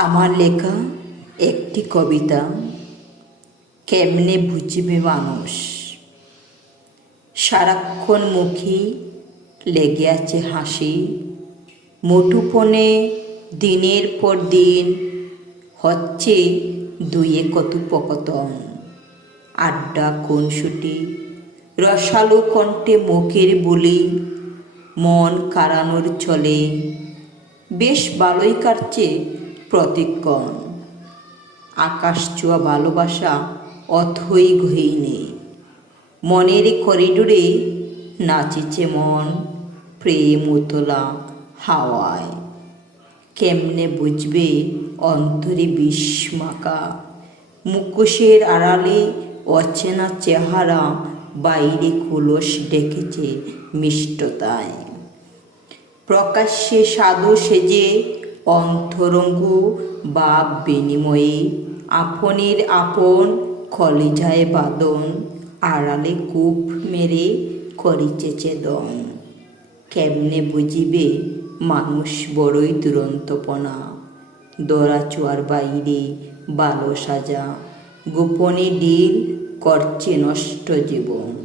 আমার লেখা একটি কবিতা কেমনে বুঝবে মানুষ। সারাক্ষণ মুখে লেগে আছে হাসি, মুঠোফোনে দিনের পর দিন হচ্ছে দুয়ে কথোপকথন। আড্ডা খুনসুটি রসালো কণ্ঠে মুখের বুলি, মন কাড়ানোর চলে বেশ ভালোই কাটছে প্রতিক্ষণ। আকাশ ছোঁয়া ভালোবাসা অথই গহীনে, মনের করিডোরে নাচিছে মন প্রেম উতলা হাওয়ায়। কেমনে বুঝবে অন্তরে বিস্মাকা, মুখোশের আড়ালে অচেনা চেহারা, বাইরে খোলস ডেকেছে মিষ্টতায়। প্রকাশ্যে সাধু সেজে অন্তরঙ্গ ভাব বিনিময়ে, আপনের আপন কলিজায় বাদন, আড়ালে কূপ মেরে করিছে চেদন। কেমনে বুঝিবে মানুষ বড়ই দুরন্তপনা, দরাচুয়ার বাইরে ভালো সাজা, গোপনে ডিল করছে নষ্ট জীবন।